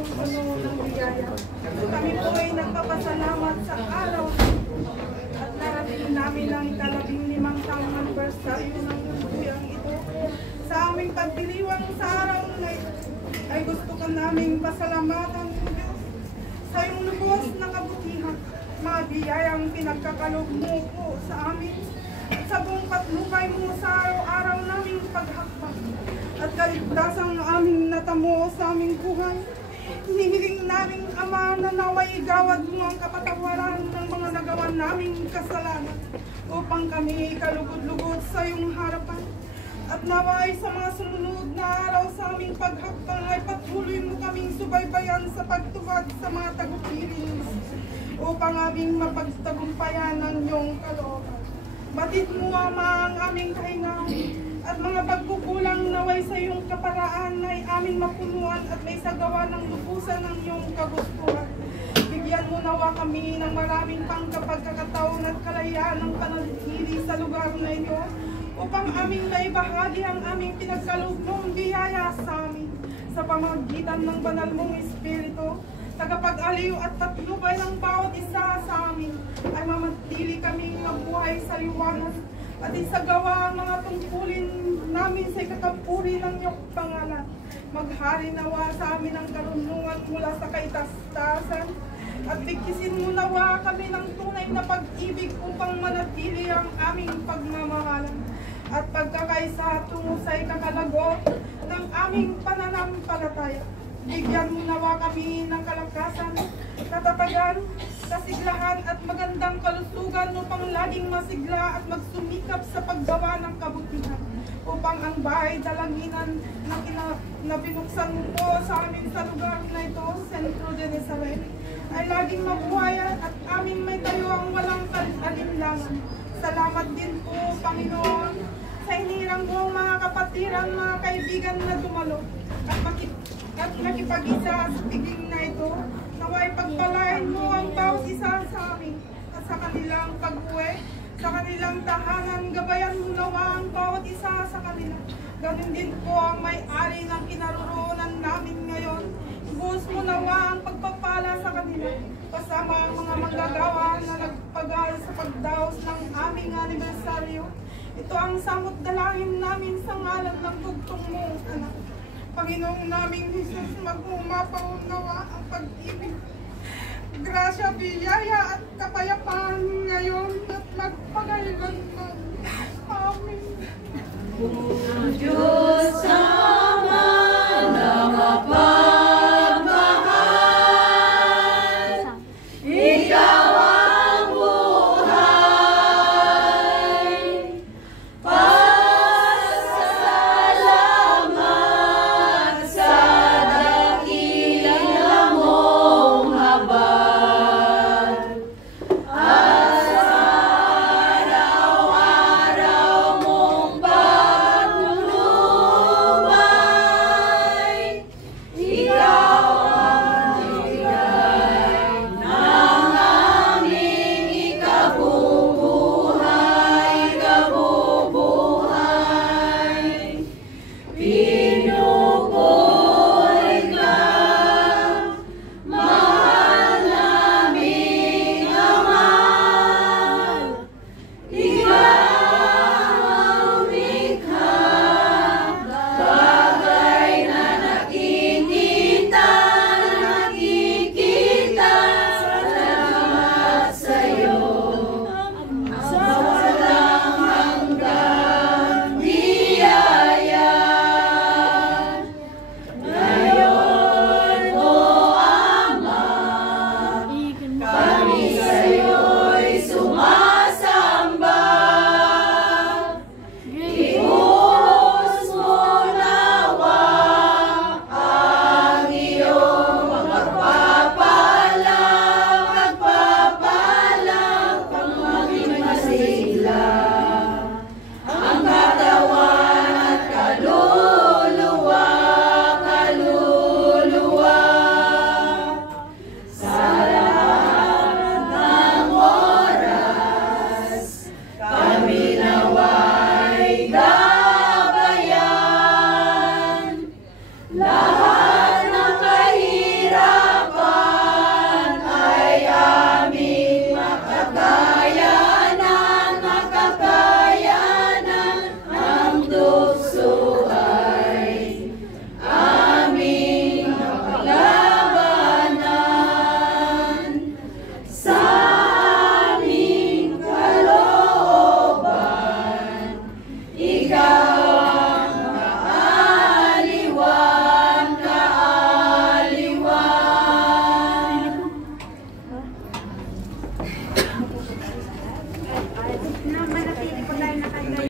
punong-puno ng biyaya. Kami po ay nagpapasalamat sa araw at narating namin ang ika-15 taong anniversary ng lubuyang ito. Sa aming pagdiriwang sa araw na ito, ay gusto ka naming pasalamatan ng Diyos sa iyong lubos na kabutihan, mga biyayang pinagkakalob mo po sa amin at sa buong patnubay mo sa araw-araw naming paghakbang at kaligtasang aming natamo sa aming buhay. Hinihiling naming Ama na naway igawad mo ang kapatawaran ng mga nagawa naming kasalanan upang kami kalugod-lugod sa iyong harapan. At naway sa mga sumunod na araw sa aming paghakbang ay patuloy mo kaming subaybayan sa pagtupad sa mga tagupiling upang aming mapagtagumpayan ng iyong kalooban. Batid mo, Ama, ang aming kahingahan at mga pagkukulang naway sa iyong kaparaan ay aming mapunuan at may sagawa ng lubusan ng iyong kagustuhan. Bigyan mo nawa kami ng maraming pangkapagkakataon at kalayaan ng pananatili sa lugar na ito upang aming maibahagi ang aming pinagkaloob mong biyaya sa amin sa pamamagitan ng banal mong Espiritu. Tagapag-aliw at patnubay ng bawat isa sa amin ay mamatili kaming mabuhay sa liwanag at isagawa ang mga tungkulin namin sa ikatampuri ng iyong pangalan. Maghari nawa sa amin ang karunungan mula sa kaitastasan at bigkisin mo nawa kami ng tunay na pag-ibig upang manatili ang aming pagmamahalan at pagkakaisa tungo sa ikakalagot ng aming pananampalataya. Bigyan mo nawa kami ng kalakasan, katatagan, kasiglahan at magandang kalusugan upang laging masigla at magsumikap sa paggawa ng kabutihan upang ang bahay dalanginan na binuksan mo po sa amin sa lugar na ito, Sentro de Nazaret, ay laging mabuhay at aming may tayo ang walang alinlangan. Salamat din po, Panginoon, sa hinirang mo mga kapatiran, mga kaibigan na dumalo at nakipag-isa sa tiging na ito. Naway pagpalain mo ang bawat isa sa amin at sa kanilang pag-uwi, sa kanilang tahanan, gabayan mo nawa ang bawat isa sa kanila. Ganun din po ang may-ari ng kinaroroonan namin ngayon. Buhos mo nawa ang pagpapala sa kanila, kasama ang mga manggagawa na nagpagal sa pagdaos ng aming anibersaryo. Ito ang samot dalangin namin sa ngalan ng bugtong mong anak. Panginoong naming Jesus, maghumapaw nawa ang pag-ibig, grasya, biyaya at kapayapaan ngayon at magpagalilanman. Amen. Diyos